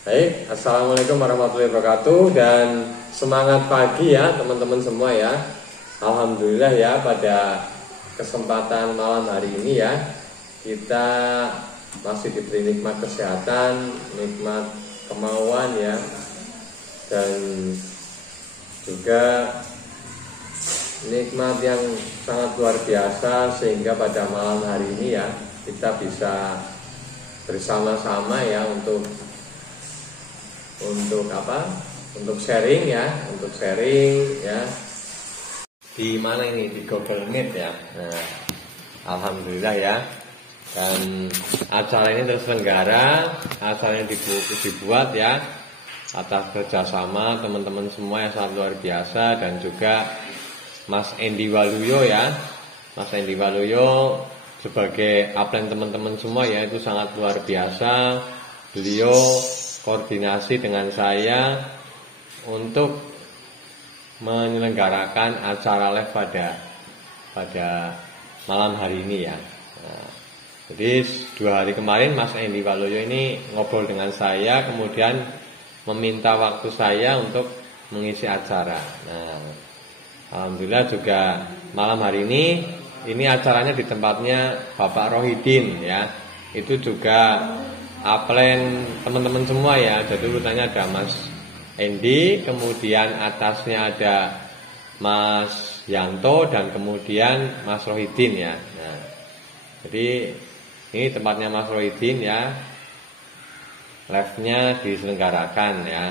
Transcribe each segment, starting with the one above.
Baik, assalamualaikum warahmatullahi wabarakatuh. Dan semangat pagi ya teman-teman semua ya. Alhamdulillah ya, pada kesempatan malam hari ini ya, kita masih diberi nikmat kesehatan, nikmat kemauan ya, dan juga nikmat yang sangat luar biasa, sehingga pada malam hari ini ya kita bisa bersama-sama ya untuk apa? Untuk sharing ya, di mana ini, di Google Meet ya. Nah, alhamdulillah ya. Dan acara ini terselenggara, acaranya dibuat ya atas kerjasama teman-teman semua yang sangat luar biasa, dan juga Mas Endi Waluyo ya. Mas Endi Waluyo sebagai upline teman-teman semua ya, itu sangat luar biasa. Beliau koordinasi dengan saya untuk menyelenggarakan acara live pada malam hari ini ya. Nah, jadi 2 hari kemarin Mas Endi Waluyo ini ngobrol dengan saya, kemudian meminta waktu saya untuk mengisi acara. Nah, alhamdulillah juga malam hari ini acaranya di tempatnya Bapak Rohidin ya. Itu juga upline teman-teman semua ya. Jadi urutannya ada Mas Endi, kemudian atasnya ada Mas Yanto, dan kemudian Mas Rohidin ya. Nah, jadi ini tempatnya Mas Rohidin ya. Live-nya diselenggarakan ya.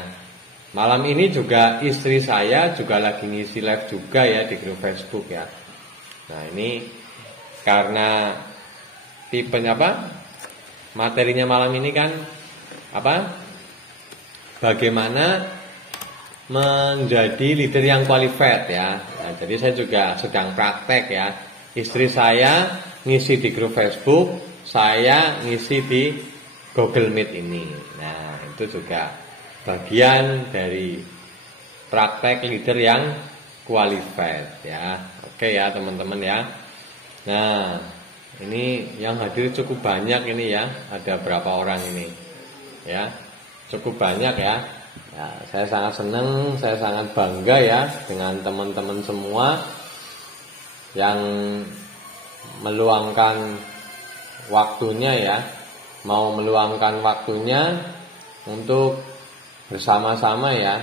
Malam ini juga istri saya juga lagi ngisi live juga ya di grup Facebook ya. Nah, ini karena tipenya apa? Materinya malam ini kan apa? Bagaimana menjadi leader yang qualified ya. Nah, jadi saya juga sedang praktek ya. Istri saya ngisi di grup Facebook, saya ngisi di Google Meet ini. Nah, itu juga bagian dari praktek leader yang qualified ya. Oke ya teman-teman ya. Nah, ini yang hadir cukup banyak ini ya. Ada berapa orang ini ya? Cukup banyak ya. Ya, saya sangat senang, saya sangat bangga ya dengan teman-teman semua yang meluangkan waktunya ya, mau meluangkan waktunya untuk bersama-sama ya,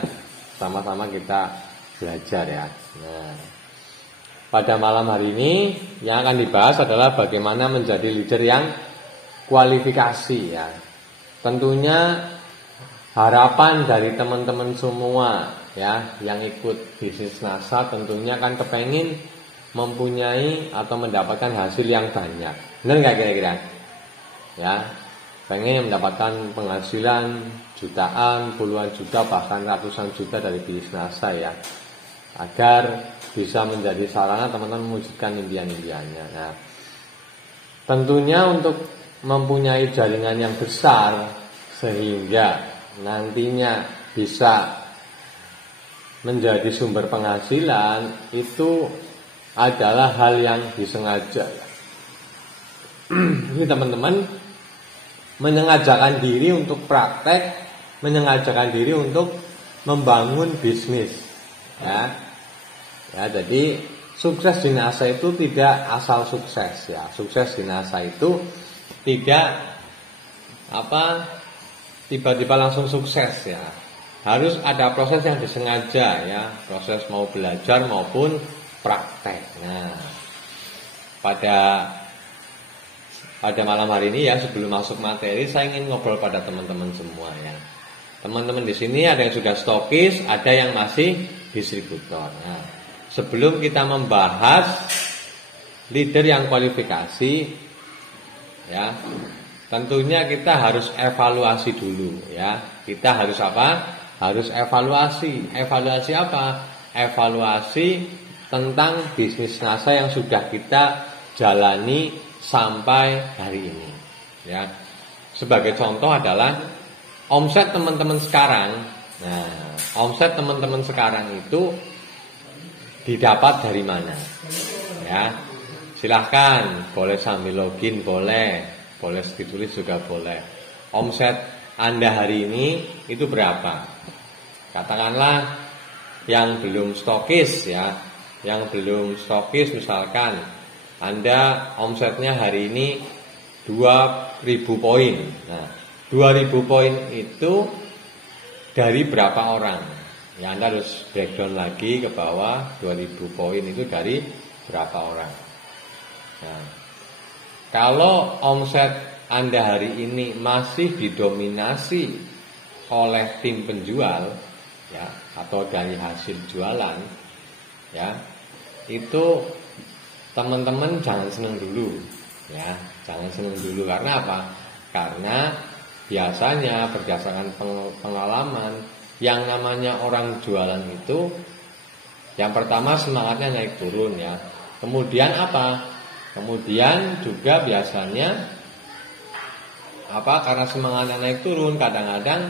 sama-sama kita belajar ya. Nah, pada malam hari ini yang akan dibahas adalah bagaimana menjadi leader yang kualifikasi ya. Tentunya harapan dari teman-teman semua ya yang ikut bisnis NASA tentunya kan kepengin mempunyai atau mendapatkan hasil yang banyak. Benar nggak kira-kira? Ya, pengen mendapatkan penghasilan jutaan, puluhan juta, bahkan ratusan juta dari bisnis NASA ya, agar bisa menjadi sarana teman-teman mewujudkan impian-impiannya. Nah, tentunya untuk mempunyai jaringan yang besar sehingga nantinya bisa menjadi sumber penghasilan, itu adalah hal yang disengaja. Ini teman-teman menyengajakan diri untuk praktek, menyengajakan diri untuk membangun bisnis ya. Ya, jadi sukses di NASA itu tidak asal sukses ya. Sukses di NASA itu tidak tiba-tiba langsung sukses ya. Harus ada proses yang disengaja ya, proses mau belajar maupun praktek. Nah, pada malam hari ini ya, sebelum masuk materi, saya ingin ngobrol pada teman-teman semua ya. Teman-teman di sini ada yang sudah stokis, ada yang masih distributor. Nah, sebelum kita membahas leader yang kualifikasi ya, tentunya kita harus evaluasi dulu ya. Kita harus apa? Harus evaluasi. Evaluasi apa? Evaluasi tentang bisnis NASA yang sudah kita jalani sampai hari ini ya. Sebagai contoh adalah omset teman-teman sekarang. Nah, omset teman-teman sekarang itu didapat dari mana ya? Silahkan, boleh sambil login, boleh ditulis juga boleh. Omset Anda hari ini itu berapa. Katakanlah yang belum stokis ya, yang belum stokis misalkan Anda omsetnya hari ini 2.000 poin. Nah, 2.000 poin itu dari berapa orang? Ya, Anda harus breakdown lagi ke bawah, 2.000 poin itu dari berapa orang. Nah, kalau omset Anda hari ini masih didominasi oleh tim penjual ya, atau dari hasil jualan ya, itu teman-teman jangan senang dulu ya, jangan senang dulu. Karena apa? Karena biasanya berdasarkan pengalaman, yang namanya orang jualan itu yang pertama semangatnya naik turun ya. Kemudian apa? Kemudian juga biasanya karena semangatnya naik turun, kadang-kadang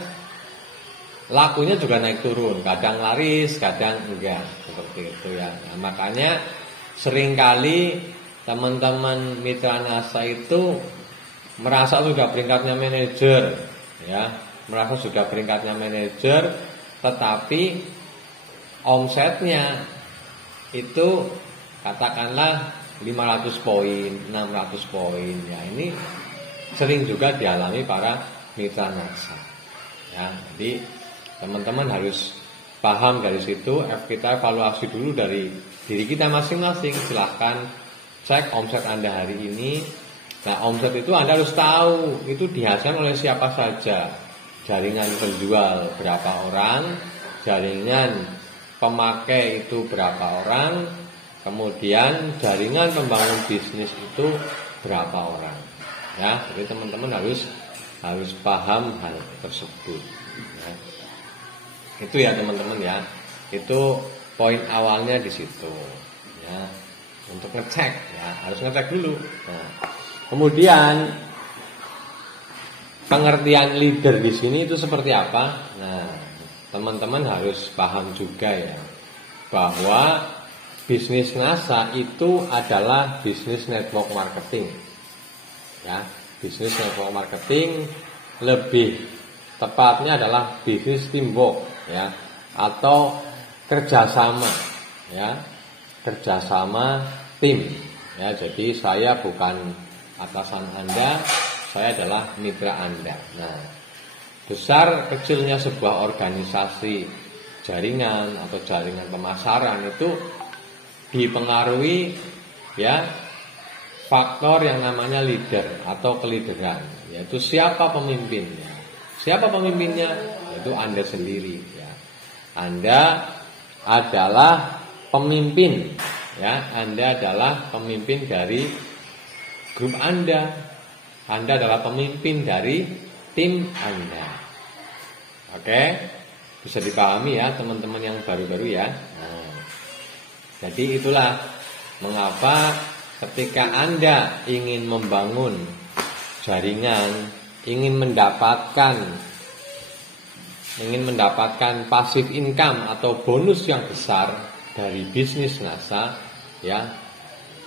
lakunya juga naik turun, kadang laris, kadang enggak, seperti itu ya. Nah, makanya seringkali teman-teman mitra NASA itu merasa sudah peringkatnya manajer ya, merasa sudah peringkatnya manajer, tetapi omsetnya itu katakanlah 500 poin, 600 poin ya. Ini sering juga dialami para mitra NASA ya. Jadi teman-teman harus paham dari situ. Kita evaluasi dulu dari diri kita masing-masing. Silahkan cek omset Anda hari ini. Nah, omset itu Anda harus tahu itu dihasilkan oleh siapa saja. Jaringan penjual berapa orang, jaringan pemakai itu berapa orang, kemudian jaringan pembangun bisnis itu berapa orang. Ya, jadi teman-teman harus paham hal tersebut. Ya. Itu ya teman-teman ya. Itu poin awalnya di situ. Ya, untuk ngecek ya, harus ngecek dulu. Nah, kemudian pengertian leader di sini itu seperti apa? Nah, teman-teman harus paham juga ya, bahwa bisnis NASA itu adalah bisnis network marketing. Ya, bisnis network marketing, lebih tepatnya adalah bisnis teamwork ya, atau kerjasama ya, kerjasama tim ya. Jadi saya bukan atasan Anda, saya adalah mitra Anda. Nah, besar kecilnya sebuah organisasi jaringan atau jaringan pemasaran itu dipengaruhi ya faktor yang namanya leader atau kelideran, yaitu siapa pemimpinnya. Siapa pemimpinnya? Yaitu Anda sendiri ya. Anda adalah pemimpin ya, Anda adalah pemimpin dari grup Anda. Anda adalah pemimpin dari tim Anda. Oke? Bisa dipahami ya teman-teman yang baru-baru ya. Nah, jadi itulah mengapa ketika Anda ingin membangun jaringan, ingin mendapatkan passive income atau bonus yang besar dari bisnis NASA ya,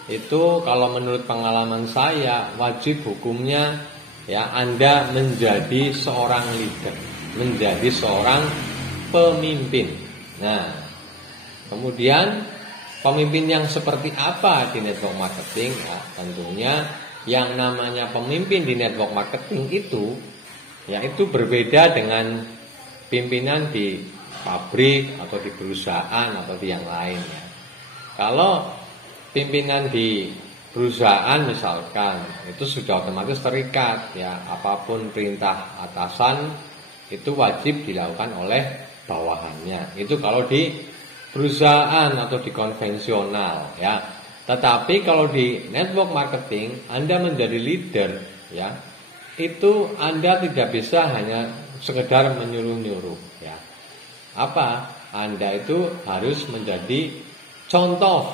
itu kalau menurut pengalaman saya wajib hukumnya ya Anda menjadi seorang leader, menjadi seorang pemimpin. Nah, kemudian pemimpin yang seperti apa di network marketing? Ya, tentunya yang namanya pemimpin di network marketing itu ya itu berbeda dengan pimpinan di pabrik atau di perusahaan atau di yang lain ya. Kalau pimpinan di perusahaan misalkan itu sudah otomatis terikat ya, apapun perintah atasan itu wajib dilakukan oleh bawahannya. Itu kalau di perusahaan atau di konvensional ya. Tetapi kalau di network marketing Anda menjadi leader ya, itu Anda tidak bisa hanya sekedar menyuruh-nyuruh ya. Apa? Anda itu harus menjadi contoh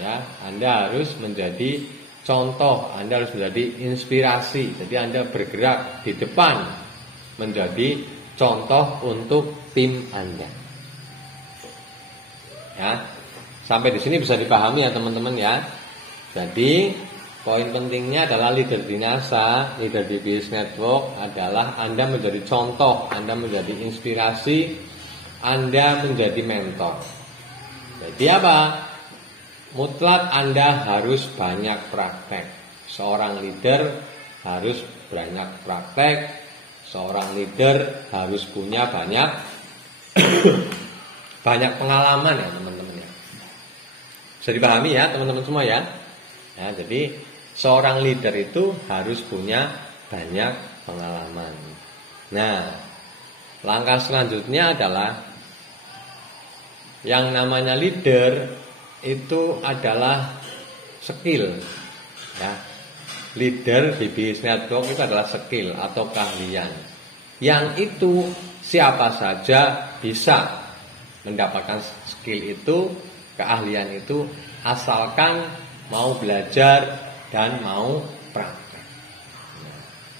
ya. Anda harus menjadi contoh, Anda harus menjadi inspirasi. Jadi Anda bergerak di depan menjadi contoh untuk tim Anda. Ya, sampai di sini bisa dipahami ya teman-teman ya. Jadi Poin pentingnya adalah leader di NASA, leader di Business Network adalah Anda menjadi contoh, Anda menjadi inspirasi, Anda menjadi mentor. Jadi apa? Mutlak Anda harus banyak praktek. Seorang leader harus banyak praktek. Seorang leader harus punya banyak banyak pengalaman ya teman-teman ya. Bisa dipahami ya teman-teman semua ya. Nah, jadi seorang leader itu harus punya banyak pengalaman. Nah, langkah selanjutnya adalah yang namanya leader itu adalah skill. Ya. Leader di Business Network itu adalah skill atau keahlian. Yang itu siapa saja bisa mendapatkan skill itu, keahlian itu, asalkan mau belajar dan mau praktek.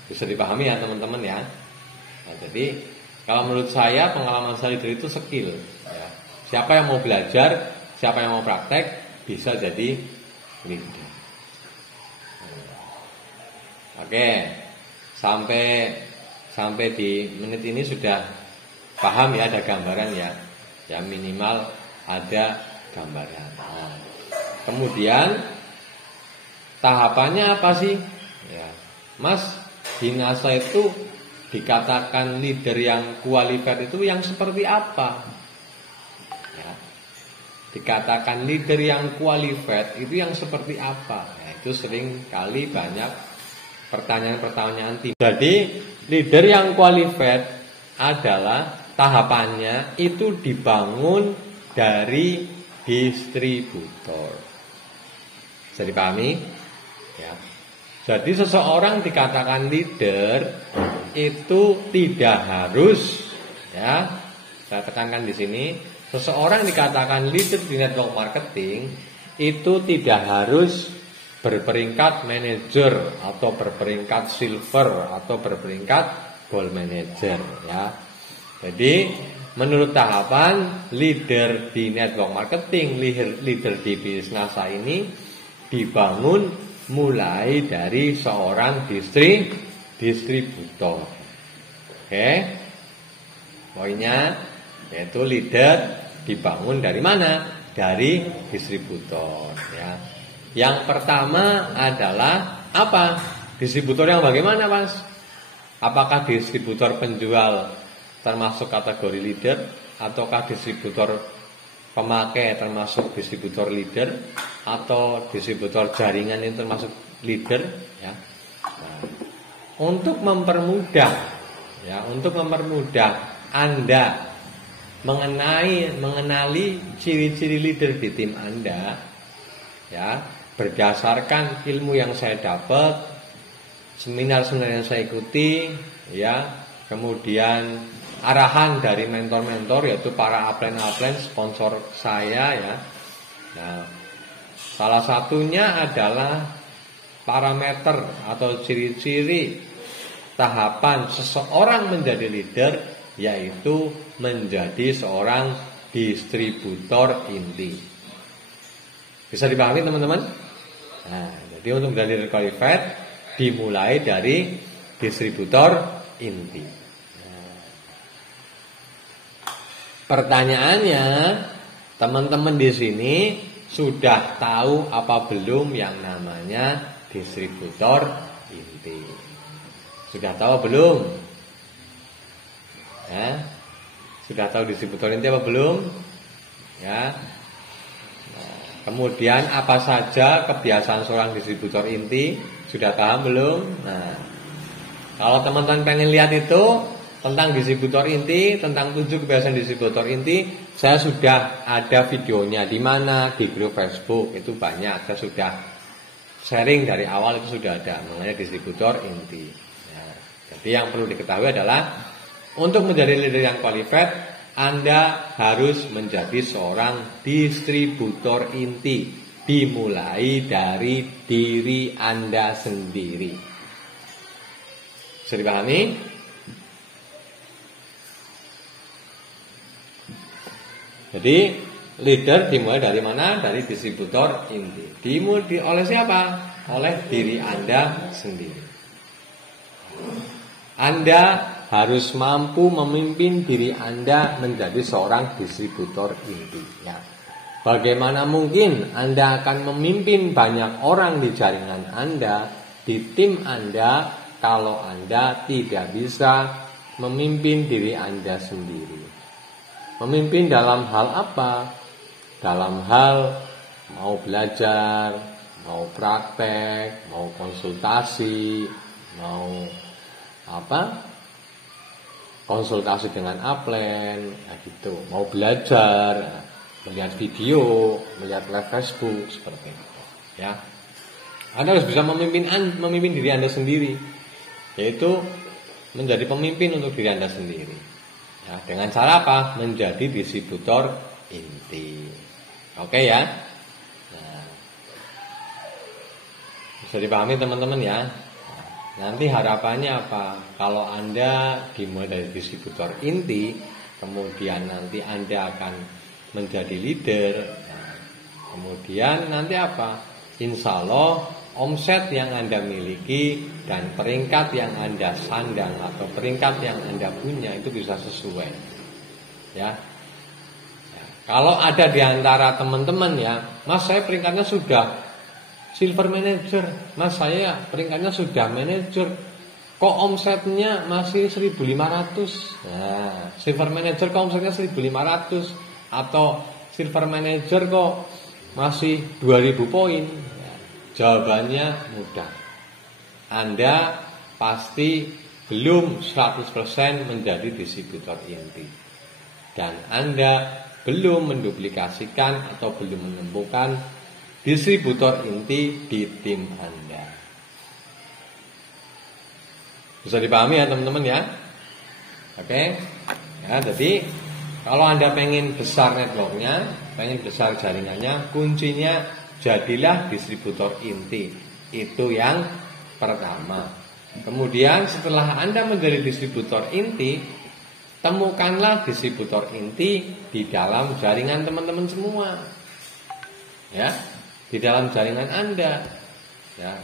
Bisa dipahami ya teman-teman ya. Nah, jadi kalau menurut saya pengalaman saya itu skill. Ya. Siapa yang mau belajar, siapa yang mau praktek bisa jadi leader. Oke, sampai di menit ini sudah paham ya, ada gambaran ya. Ya minimal ada gambaran. Nah, kemudian tahapannya apa sih? Ya, Mas, di NASA itu dikatakan leader yang qualified itu yang seperti apa? Ya, dikatakan leader yang qualified itu yang seperti apa? Ya, itu sering kali banyak pertanyaan-pertanyaan. Jadi leader yang qualified adalah tahapannya itu dibangun dari distributor. Bisa dipahami? Ya. Jadi seseorang dikatakan leader itu tidak harus, ya, saya tekankan di sini, seseorang dikatakan leader di network marketing itu tidak harus berperingkat manager atau berperingkat silver atau berperingkat gold manager, ya. Jadi menurut tahapan leader di network marketing, leader di bisnis NASA ini dibangun mulai dari seorang distributor. Oke. Poinnya yaitu leader dibangun dari mana? Dari distributor ya. Yang pertama adalah apa? Distributor yang bagaimana, Mas? Apakah distributor penjual termasuk kategori leader ataukah distributor pemakai termasuk distributor leader atau distributor jaringan ini termasuk leader ya. Nah, untuk mempermudah Anda mengenali ciri-ciri leader di tim Anda ya, berdasarkan ilmu yang saya dapat, seminar-seminar yang saya ikuti ya, kemudian arahan dari mentor-mentor yaitu para upline sponsor saya ya. Nah, salah satunya adalah parameter atau ciri-ciri tahapan seseorang menjadi leader yaitu menjadi seorang distributor inti. Bisa dipahami teman-teman? Nah, jadi untuk menjadi leader qualified dimulai dari distributor inti. Pertanyaannya, teman-teman di sini sudah tahu apa belum yang namanya distributor inti? Sudah tahu belum? Ya, sudah tahu distributor inti apa belum? Ya. Nah, kemudian apa saja kebiasaan seorang distributor inti? Sudah paham belum? Nah, kalau teman-teman pengen lihat itu tentang distributor inti, tentang 7 kebiasaan distributor inti, saya sudah ada videonya di mana di grup Facebook itu banyak, saya sudah sharing dari awal itu sudah ada mengenai distributor inti. Nah, jadi yang perlu diketahui adalah untuk menjadi leader yang qualified, Anda harus menjadi seorang distributor inti, dimulai dari diri Anda sendiri. Bisa dipahami? Jadi leader dimulai dari mana? Dari distributor inti. Dimulai oleh siapa? oleh diri Anda sendiri. Anda harus mampu memimpin diri Anda menjadi seorang distributor inti. Ya. Bagaimana mungkin Anda akan memimpin banyak orang di jaringan Anda, di tim Anda, kalau Anda tidak bisa memimpin diri Anda sendiri? Memimpin dalam hal apa? Dalam hal mau belajar, mau praktek, mau konsultasi, mau konsultasi dengan upline, gitu. Mau belajar, melihat video, melihat live Facebook, seperti itu. Ya, Anda harus bisa memimpin diri Anda sendiri, yaitu menjadi pemimpin untuk diri Anda sendiri. Ya, dengan cara apa? Menjadi distributor inti. Oke ya. Nah, bisa dipahami teman-teman ya. Nanti harapannya apa? Kalau Anda dimulai dari distributor inti, kemudian nanti Anda akan menjadi leader. Nah, kemudian nanti apa? Insya Allah omset yang Anda miliki dan peringkat yang Anda sandang atau peringkat yang Anda punya itu bisa sesuai. Ya. Kalau ada di antara teman-teman ya, Mas saya peringkatnya sudah silver manager, Mas saya peringkatnya sudah manager, kok omsetnya masih 1.500. Nah, silver manager kok omsetnya 1.500, atau silver manager kok masih 2.000 poin. Ya, jawabannya mudah. Anda pasti belum 100% menjadi distributor inti, dan Anda belum menduplikasikan atau belum menemukan distributor inti di tim Anda. Bisa dipahami ya teman-teman ya? Oke. Ya, jadi kalau Anda pengen besar networknya, pengen besar jaringannya, kuncinya jadilah distributor inti. Itu yang pertama. Kemudian setelah Anda menjadi distributor inti, temukanlah distributor inti di dalam jaringan teman-teman semua. Ya, di dalam jaringan Anda. Ya,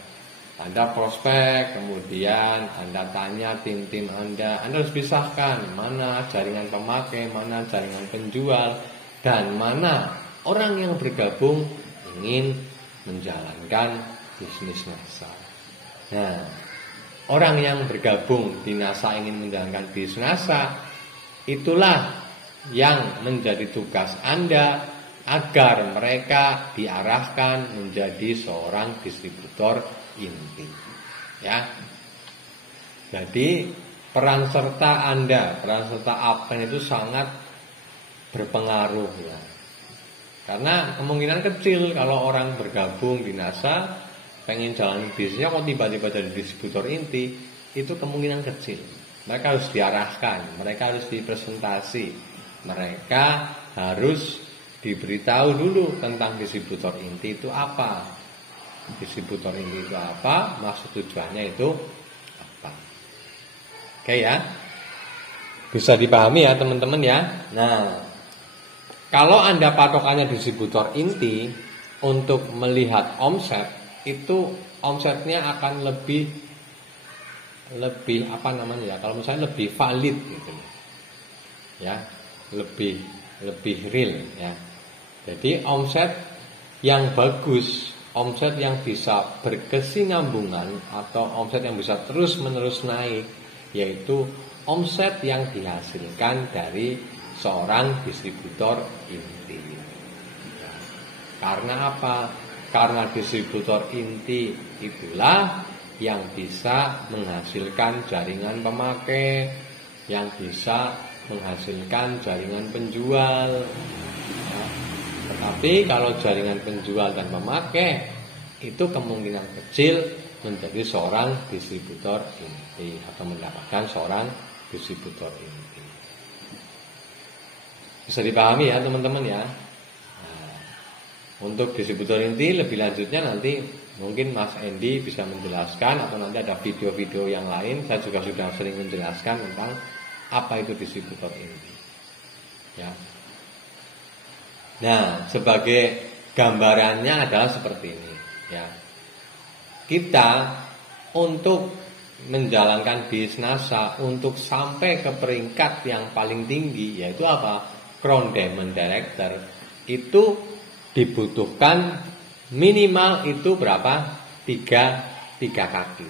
Anda prospek, kemudian Anda tanya tim-tim Anda harus pisahkan mana jaringan pemakai, mana jaringan penjual, dan mana orang yang bergabung ingin menjalankan bisnis NASA. Nah, orang yang bergabung di NASA ingin menjalankan bisnis NASA, itulah yang menjadi tugas Anda agar mereka diarahkan menjadi seorang distributor inti. Ya. Jadi peran serta Anda, peran serta upline itu sangat berpengaruh ya. Karena kemungkinan kecil kalau orang bergabung di NASA pengen jalan bisnisnya kok tiba-tiba jadi distributor inti, itu kemungkinan kecil. Mereka harus diarahkan, mereka harus dipresentasi, mereka harus diberitahu dulu tentang distributor inti itu apa, distributor inti itu apa, maksud tujuannya itu apa. Oke ya, bisa dipahami ya teman-teman ya. Nah, kalau Anda patokannya distributor inti, untuk melihat omset itu omsetnya akan lebih kalau misalnya lebih valid gitu ya, lebih real ya. Jadi omset yang bagus, omset yang bisa berkesinambungan atau omset yang bisa terus menerus naik, yaitu omset yang dihasilkan dari seorang distributor inti. Karena apa? Karena distributor inti itulah yang bisa menghasilkan jaringan pemakai, yang bisa menghasilkan jaringan penjual. Ya. Tetapi kalau jaringan penjual dan pemakai itu kemungkinan kecil menjadi seorang distributor inti atau mendapatkan seorang distributor inti. Bisa dipahami ya teman-teman ya. Nah, untuk distributor inti lebih lanjutnya nanti mungkin Mas Endi bisa menjelaskan, atau nanti ada video-video yang lain. Saya juga sudah sering menjelaskan tentang apa itu distributor inti. Ya. Nah, sebagai gambarannya adalah seperti ini. Ya. kita untuk menjalankan bisnis NASA untuk sampai ke peringkat yang paling tinggi, yaitu apa? Crown Diamond Director, itu dibutuhkan minimal itu berapa? Tiga kaki.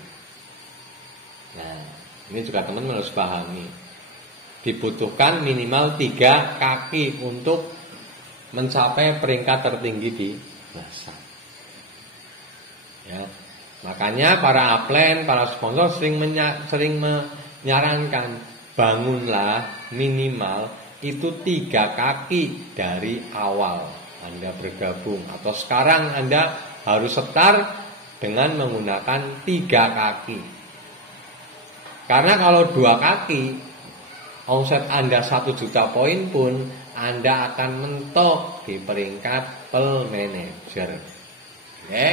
Nah, ini juga teman-teman harus pahami. Dibutuhkan minimal 3 kaki untuk mencapai peringkat tertinggi di NASA. Ya. Makanya para upline, para sponsor sering menyarankan bangunlah minimal itu 3 kaki dari awal Anda bergabung, atau sekarang Anda harus setar dengan menggunakan 3 kaki. Karena kalau 2 kaki, omset Anda 1 juta poin pun Anda akan mentok di peringkat Pearl Manager. Oke?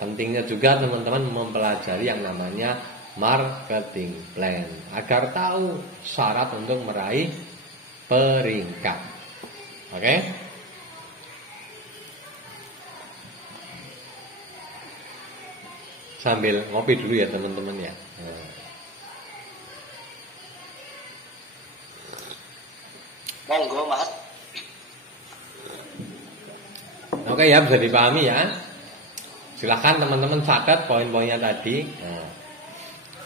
Pentingnya juga teman-teman mempelajari yang namanya marketing plan agar tahu syarat untuk meraih peringkat. Oke? Sambil ngopi dulu ya teman-teman ya. Monggo, Mas. Oke ya, bisa dipahami ya. Silahkan teman-teman catat poin-poinnya tadi.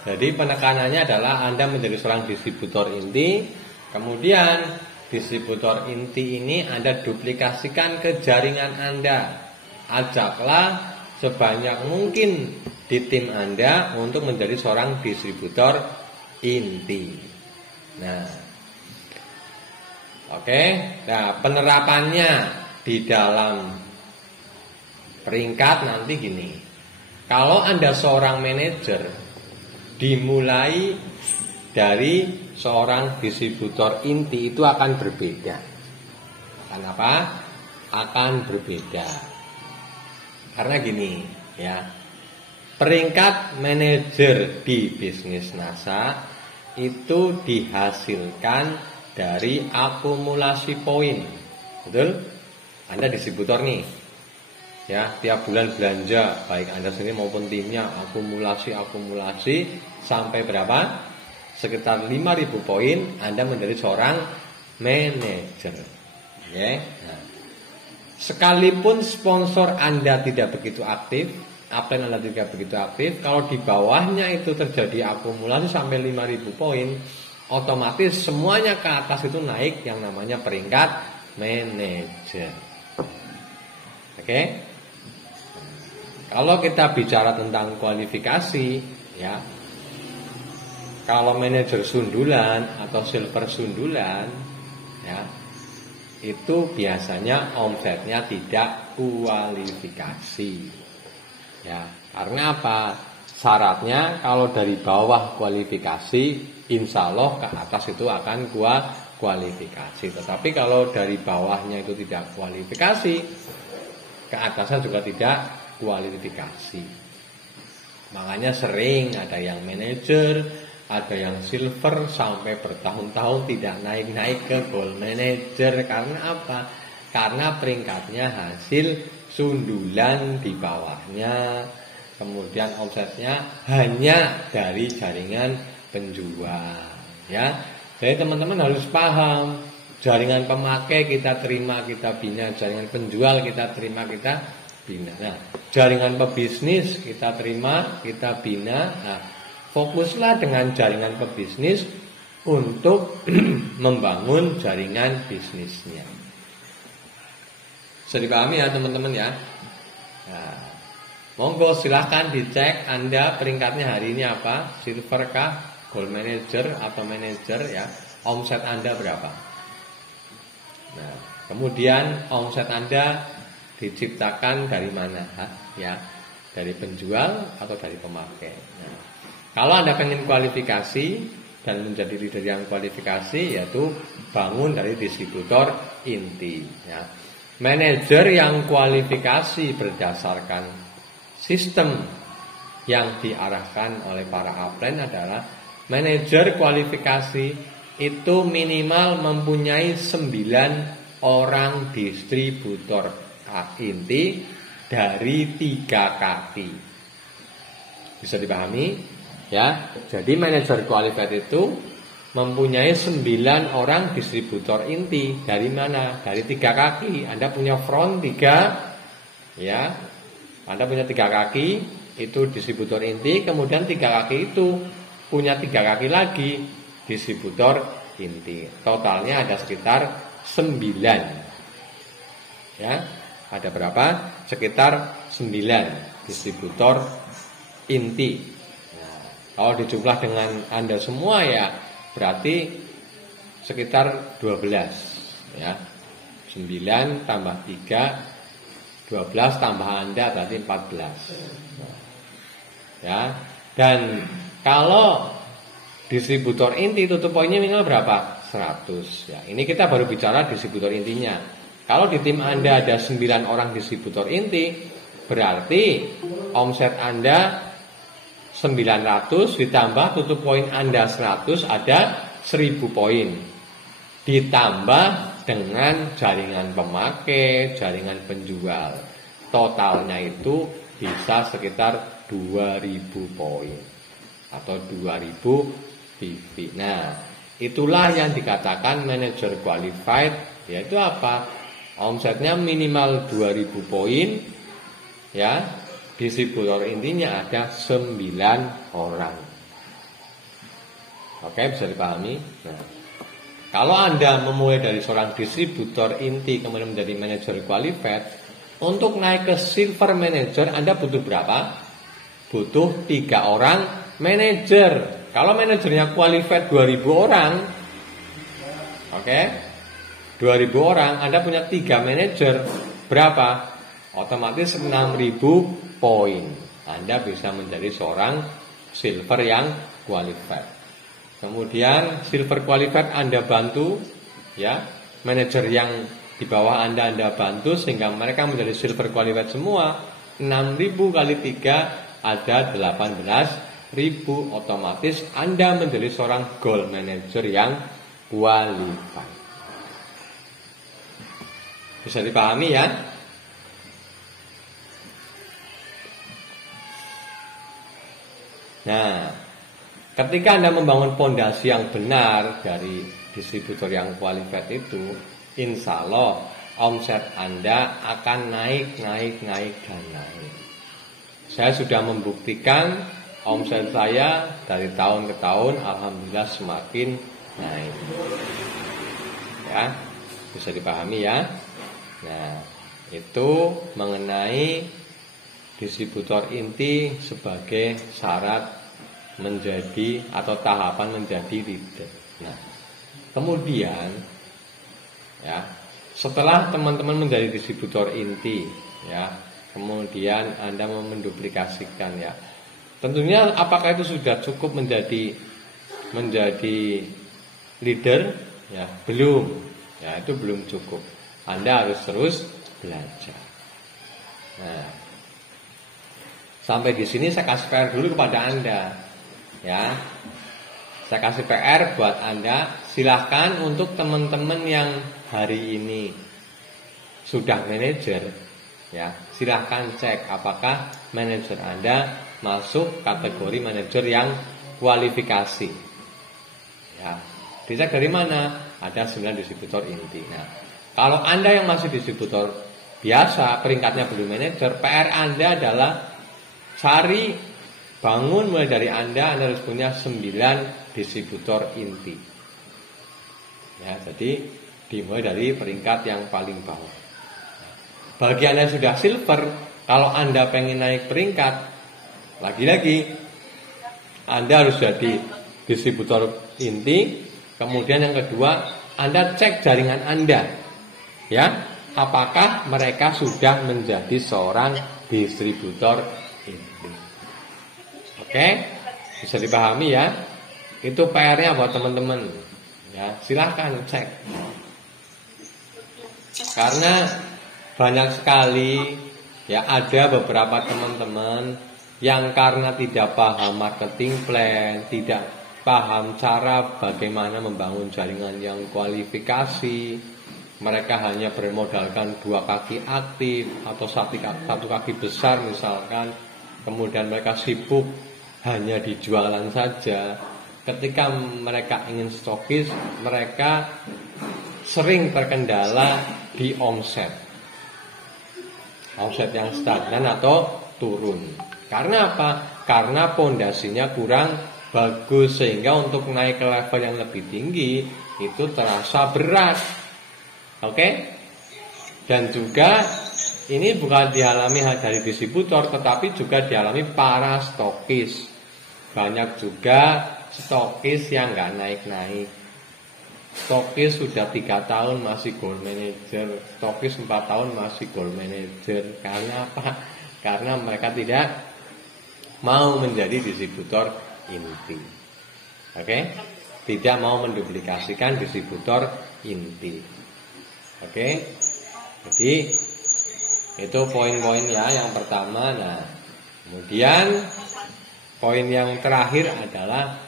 Jadi penekanannya adalah Anda menjadi seorang distributor inti. Kemudian distributor inti ini Anda duplikasikan ke jaringan Anda. Ajaklah sebanyak mungkin di tim Anda untuk menjadi seorang distributor inti. Nah, oke. Nah, penerapannya di dalam peringkat nanti gini. Kalau Anda seorang manajer, dimulai dari seorang distributor inti itu akan berbeda. Akan apa? Akan berbeda. Karena gini, ya. Peringkat manajer di bisnis NASA itu dihasilkan dari akumulasi poin. Betul? Anda distributor nih. Ya, tiap bulan belanja baik Anda sendiri maupun timnya akumulasi sampai berapa? Sekitar 5.000 poin Anda menjadi seorang manajer. Oke. Nah, sekalipun sponsor Anda tidak begitu aktif, upline Anda tidak begitu aktif, kalau di bawahnya itu terjadi akumulasi sampai 5.000 poin, otomatis semuanya ke atas itu naik yang namanya peringkat manajer. Oke. Kalau kita bicara tentang kualifikasi, ya, kalau manajer sundulan atau silver sundulan, ya, itu biasanya omsetnya tidak kualifikasi. Ya, karena apa? Syaratnya kalau dari bawah kualifikasi, insya Allah ke atas itu akan kualifikasi. Tetapi kalau dari bawahnya itu tidak kualifikasi, ke atasnya juga tidak kualifikasi. Makanya sering ada yang manajer, ada yang silver sampai bertahun-tahun tidak naik-naik ke gold manager. Karena apa? Karena peringkatnya hasil sundulan di bawahnya. Kemudian omsetnya hanya dari jaringan penjual, ya. Jadi teman-teman harus paham, jaringan pemakai kita terima, kita bina, jaringan penjual kita terima, kita bina. Nah, jaringan pebisnis kita terima, kita bina. Nah, fokuslah dengan jaringan pebisnis untuk membangun jaringan bisnisnya. Bisa dipahami ya teman-teman ya. Nah, monggo silahkan dicek Anda peringkatnya hari ini apa, silver kah, gold manager atau manager ya. Omset Anda berapa? Nah, kemudian omset Anda diciptakan dari mana? Ya, dari penjual atau dari pemakai. Nah, kalau Anda pengen kualifikasi dan menjadi leader yang kualifikasi, yaitu bangun dari distributor inti. Ya. Manajer yang kualifikasi berdasarkan sistem yang diarahkan oleh para upline adalah manajer kualifikasi itu minimal mempunyai 9 orang distributor inti dari 3 kaki. Bisa dipahami? Ya. Jadi manajer qualified itu mempunyai 9 orang distributor inti. Dari mana? Dari 3 kaki. Anda punya front 3, ya. Anda punya 3 kaki, itu distributor inti. Kemudian 3 kaki itu punya 3 kaki lagi, distributor inti. Totalnya ada sekitar 9. Ya, ada berapa? Sekitar 9 distributor inti. Nah, kalau dijumlah dengan Anda semua ya berarti sekitar 12, ya. 9 tambah 3, 12 tambah Anda berarti 14. Nah, ya. Dan kalau distributor inti tutup poinnya minimal berapa? 100. Ya, ini kita baru bicara distributor intinya. Kalau di tim Anda ada 9 orang distributor inti, berarti omset Anda 900 ditambah tutup poin Anda 100, ada 1000 poin. Ditambah dengan jaringan pemakai, jaringan penjual. Totalnya itu bisa sekitar 2000 poin atau 2000 PV. Nah, itulah yang dikatakan manager qualified, yaitu apa? Omsetnya minimal 2000 poin, ya. Distributor intinya ada 9 orang. Oke, bisa dipahami? Nah, kalau Anda memulai dari seorang distributor inti kemudian menjadi manager qualified, untuk naik ke silver manager Anda butuh berapa? Butuh 3 orang manager. Kalau manajernya qualified 2000 orang, oke, 2000 orang, Anda punya 3 manajer, berapa? Otomatis 6000 poin. Anda bisa menjadi seorang silver yang qualified. Kemudian silver qualified Anda bantu, ya, manajer yang di bawah Anda bantu sehingga mereka menjadi silver qualified semua. 6000 kali 3 ada 18.000, otomatis Anda menjadi seorang gold manager yang qualified. Bisa dipahami ya? Nah, ketika Anda membangun fondasi yang benar dari distributor yang qualified itu, insya Allah omset Anda akan naik. Saya sudah membuktikan omset saya dari tahun ke tahun alhamdulillah semakin naik. Ya, bisa dipahami ya. Nah, itu mengenai distributor inti sebagai syarat menjadi atau tahapan menjadi leader. Nah, kemudian ya, setelah teman-teman menjadi distributor inti, ya, kemudian Anda mau menduplikasikan ya. Tentunya apakah itu sudah cukup menjadi leader? Ya, belum. Ya, itu belum cukup. Anda harus terus belajar. Nah, sampai di sini saya kasih PR dulu kepada Anda, ya. Saya kasih PR buat Anda. Silahkan untuk teman-teman yang hari ini sudah manajer, ya, silahkan cek apakah manajer Anda masuk kategori manajer yang kualifikasi. Ya, dicek dari mana? Ada 9 distributor inti. Nah, kalau Anda yang masih distributor biasa, peringkatnya belum manajer, PR Anda adalah cari, bangun mulai dari Anda harus punya 9 distributor inti. Ya, jadi dimulai dari peringkat yang paling bawah. Bagi Anda yang sudah silver, kalau Anda pengen naik peringkat, lagi-lagi Anda harus jadi distributor inti. Kemudian yang kedua, Anda cek jaringan Anda, ya, apakah mereka sudah menjadi seorang distributor inti. Oke, bisa dipahami ya? Itu PR-nya buat teman-teman. Ya, silahkan cek. Karena banyak sekali ya, ada beberapa teman-teman yang karena tidak paham marketing plan, tidak paham cara bagaimana membangun jaringan yang kualifikasi, mereka hanya bermodalkan 2 kaki aktif atau satu kaki besar misalkan, kemudian mereka sibuk hanya di jualan saja. Ketika mereka ingin stokis, mereka sering terkendala di omset yang stagnan atau turun. Karena apa? Karena pondasinya kurang bagus, sehingga untuk naik ke level yang lebih tinggi itu terasa berat. Oke? Dan juga ini bukan dialami dari distributor, tetapi juga dialami para stokis. Banyak juga stokis yang nggak naik-naik. Stokis sudah 3 tahun masih gold manager, stokis 4 tahun masih gold manager. Karena apa? Karena mereka tidak mau menjadi distributor inti. Oke? Tidak mau menduplikasikan distributor inti. Oke? Jadi itu poin-poin ya yang pertama. Nah, kemudian poin yang terakhir adalah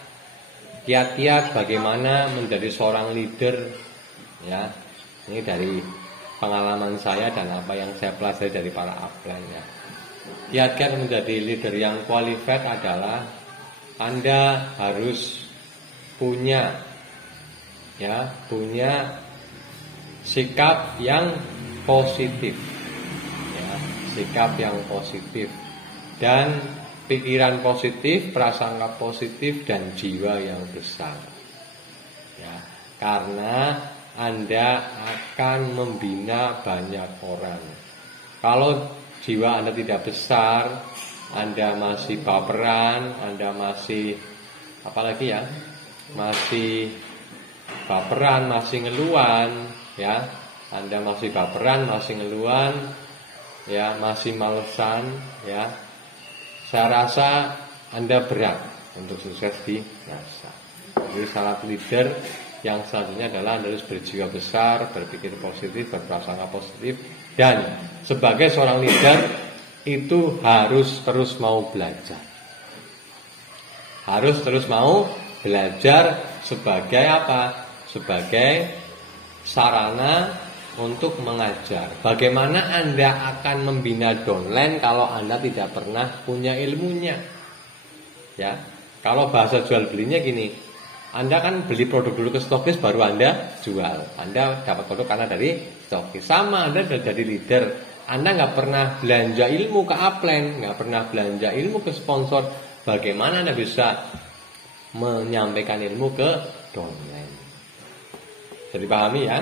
kiat-kiat bagaimana menjadi seorang leader ya. Ini dari pengalaman saya dan apa yang saya pelajari dari para upline ya. Kiat-kiat menjadi leader yang qualified adalah Anda harus punya sikap yang positif ya, sikap yang positif dan pikiran positif, prasangka positif, dan jiwa yang besar ya, karena Anda akan membina banyak orang. Kalau jiwa Anda tidak besar, Anda masih baperan, Anda masih apalagi ya, masih baperan, masih ngeluhan ya, Anda masih baperan, masih ngeluhan ya, masih malesan ya, saya rasa Anda berat untuk sukses di NASA. Jadi salah leader yang selanjutnya adalah Anda harus berjiwa besar, berpikir positif, berprasangka positif, dan sebagai seorang leader itu harus terus mau belajar. Harus terus mau belajar sebagai apa? Sebagai sarana untuk mengajar. Bagaimana Anda akan membina downline kalau Anda tidak pernah punya ilmunya? Ya, kalau bahasa jual belinya gini, Anda kan beli produk dulu ke stokis baru Anda jual. Anda dapat produk karena dari stokis. Sama Anda sudah jadi leader, Anda nggak pernah belanja ilmu ke upline, nggak pernah belanja ilmu ke sponsor. Bagaimana Anda bisa menyampaikan ilmu ke downline? Jadi pahami ya?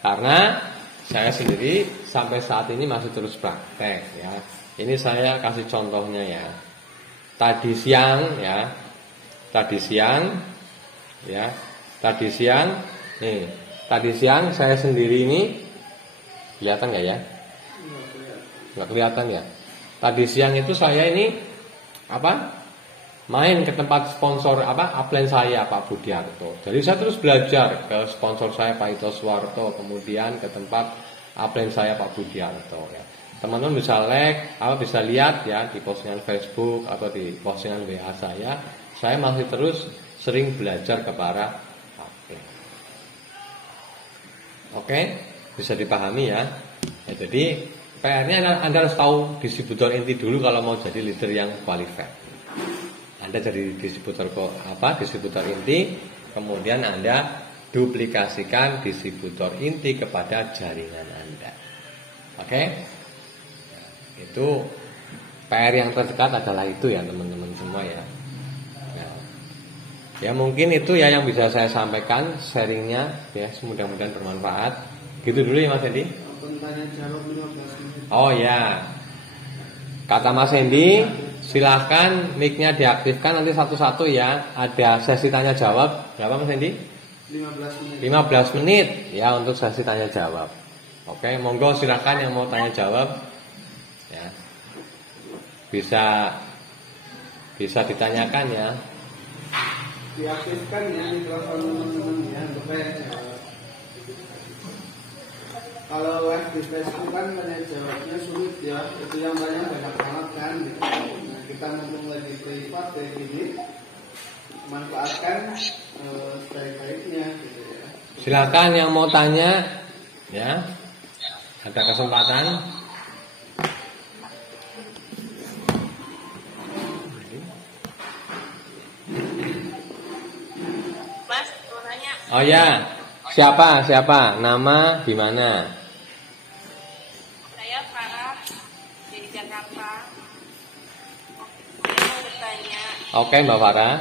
Karena saya sendiri sampai saat ini masih terus praktek ya. Ini saya kasih contohnya ya. Tadi siang saya sendiri ini, kelihatan nggak ya? Nggak kelihatan ya. Tadi siang itu saya ini main ke tempat sponsor upline saya Pak Budiarto. Jadi saya terus belajar ke sponsor saya Pak Ito Suwarto, kemudian ke tempat upline saya Pak Budiarto ya. Teman-teman bisa bisa lihat ya di postingan Facebook atau di postingan WA saya masih terus sering belajar ke para upline. Oke, bisa dipahami ya. Jadi PR-nya Anda harus tahu distributor inti dulu kalau mau jadi leader yang qualified. Anda jadi distributor inti, kemudian Anda duplikasikan distributor inti kepada jaringan Anda. Oke? Itu PR yang terdekat adalah itu ya teman-teman semua ya. Ya mungkin itu ya yang bisa saya sampaikan sharingnya ya, mudah-mudahan bermanfaat. Gitu dulu ya Mas Hendy. Oh ya. Kata Mas Hendy, silahkan mic-nya diaktifkan nanti satu-satu ya. Ada sesi tanya jawab. Berapa Mas Hendy? 15 menit. 15 menit ya untuk sesi tanya jawab. Oke, monggo silahkan yang mau tanya jawab ya. Bisa ditanyakan ya. Diaktifkan ya mikrofon teman-teman ya untuk tanya jawab. Kalau live di Facebook kan tanya jawabnya sulit ya. Itu yang banyak banget kan gitu. Nah, kita ngomong lagi privat kayak gini, manfaatkan sebaik-baiknya gitu ya. Silakan yang mau tanya ya. Ada kesempatan. Oh ya, siapa? Nama di mana? Saya Farah dari Jakarta. Saya mau bertanya, Oke, Mbak Farah.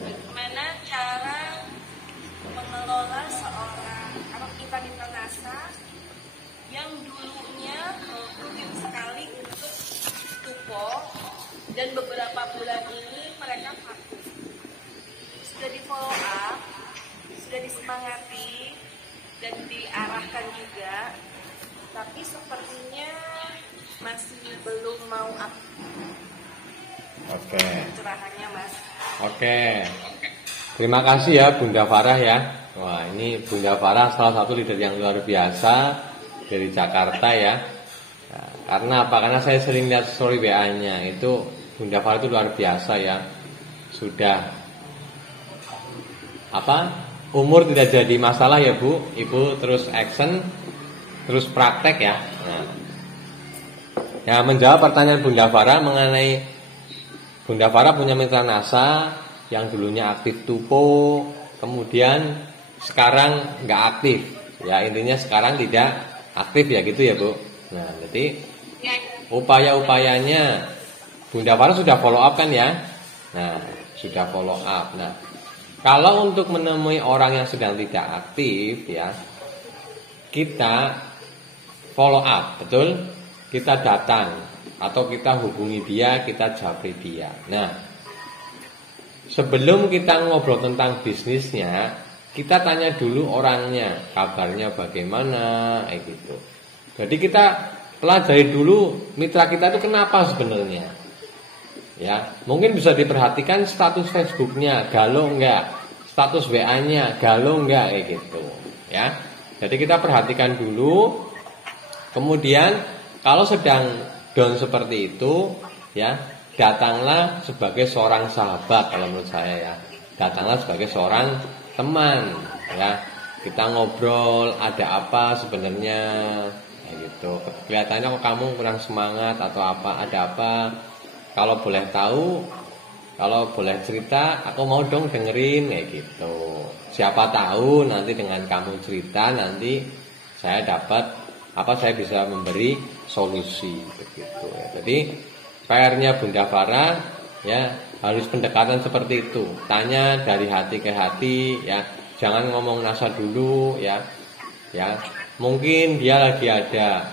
bagaimana cara mengelola seorang kita NASA yang dulunya rutin sekali untuk tupo dan beberapa bulan ini mereka vakum. Sudah di follow up, sudah disemangati dan diarahkan juga, tapi sepertinya masih belum mau Oke. pencerahannya, Mas. Oke. Terima kasih ya Bunda Farah ya. Wah, ini Bunda Farah salah satu leader yang luar biasa dari Jakarta ya. Nah, karena apa? Karena saya sering lihat story WA-nya. Itu Bunda Farah itu luar biasa ya. Sudah umur tidak jadi masalah ya Bu. Ibu terus action, terus praktek ya. Nah, ya menjawab pertanyaan Bunda Farah mengenai Bunda Farah punya mitra NASA yang dulunya aktif tupo, kemudian sekarang nggak aktif. Ya intinya sekarang tidak aktif ya gitu ya Bu. Nah jadi upaya-upayanya Bunda Farah sudah follow up kan ya. Nah sudah follow up. Nah kalau untuk menemui orang yang sedang tidak aktif ya, kita follow up, betul? Kita datang atau kita hubungi dia, kita japri dia. Nah, sebelum kita ngobrol tentang bisnisnya, kita tanya dulu orangnya, kabarnya bagaimana, gitu. Jadi kita pelajari dulu mitra kita itu kenapa sebenarnya. Ya, mungkin bisa diperhatikan status Facebooknya galau enggak, status WA-nya galau enggak, gitu. Ya, jadi kita perhatikan dulu. Kemudian kalau sedang down seperti itu, ya datanglah sebagai seorang sahabat kalau menurut saya ya. Datanglah sebagai seorang teman, ya. Kita ngobrol, ada apa sebenarnya, gitu. Kelihatannya kok kamu kurang semangat atau apa, ada apa? Kalau boleh tahu, kalau boleh cerita, aku mau dong dengerin kayak gitu. Siapa tahu nanti dengan kamu cerita nanti saya dapat saya bisa memberi solusi begitu ya. Jadi PR-nya Bunda Farah ya harus pendekatan seperti itu. Tanya dari hati ke hati ya. Jangan ngomong NASA dulu ya. Ya, mungkin dia lagi ada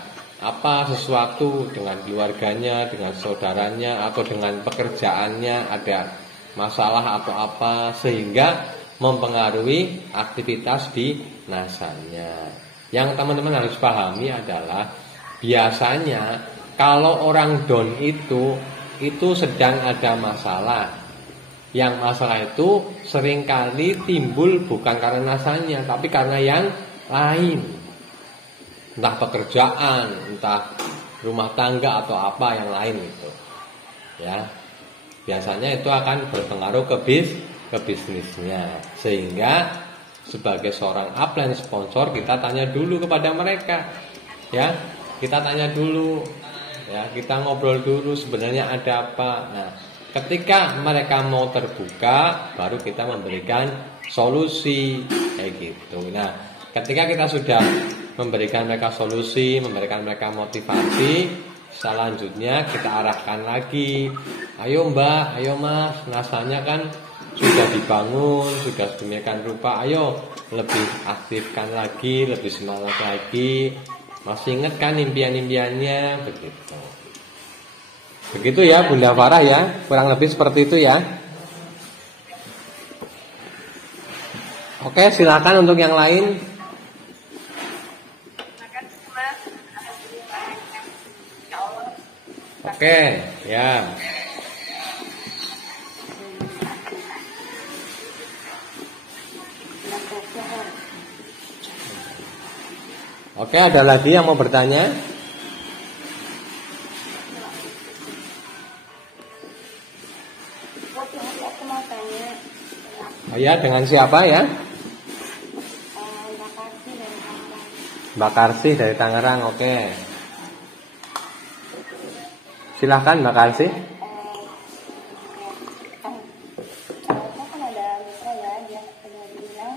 sesuatu dengan keluarganya, dengan saudaranya atau dengan pekerjaannya ada masalah atau apa sehingga mempengaruhi aktivitas di NASA-nya. Yang teman-teman harus pahami adalah biasanya kalau orang down itu sedang ada masalah. Yang masalah itu seringkali timbul bukan karena NASA-nya tapi karena yang lain. Entah pekerjaan, entah rumah tangga atau apa yang lain itu. Ya. Biasanya itu akan berpengaruh ke bisnisnya. Sehingga sebagai seorang upline sponsor kita tanya dulu kepada mereka. Ya, kita tanya dulu. Ya, kita ngobrol dulu sebenarnya ada apa. Nah, ketika mereka mau terbuka baru kita memberikan solusi kayak gitu. Nah, ketika kita sudah memberikan mereka solusi, memberikan mereka motivasi, selanjutnya kita arahkan lagi. Ayo Mbak, ayo Mas, NASA-nya kan sudah dibangun, sudah sedemikian rupa. Ayo lebih aktifkan lagi, lebih semangat lagi. Masih ingat kan impian-impiannya begitu. Begitu ya Bunda Farah ya, kurang lebih seperti itu ya. Oke, silakan untuk yang lain. Oke, ya. Oke, ada lagi yang mau bertanya? Aku mau tanya. Oh ya, dengan siapa ya? Mbak Karsi dari Tangerang, oke. Silahkan Mbak Karsi. Kan ada ya dia sudah bilang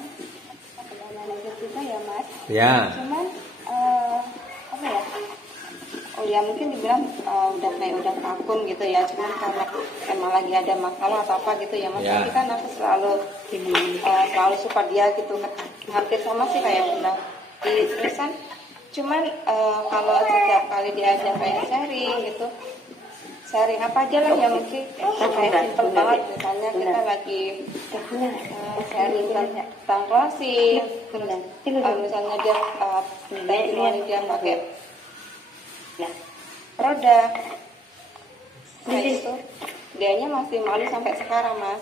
ada manajer juga ya Mas. Ya. Cuman apa ya? Oh ya mungkin dibilang udah vakum gitu ya. Cuman karena emang lagi ada masalah atau apa gitu ya Mas. Ya. Tapi kan aku selalu support dia gitu. Hampir sama sih kayak bilang di tulisan. Cuman kalau setiap kali diajak kayak sharing apa aja lah yang mungkin kayak simple banget, misalnya kita lagi sharing tentang closing, misalnya dia dia pakai produk, kayak itu dianya masih malu sampai sekarang Mas.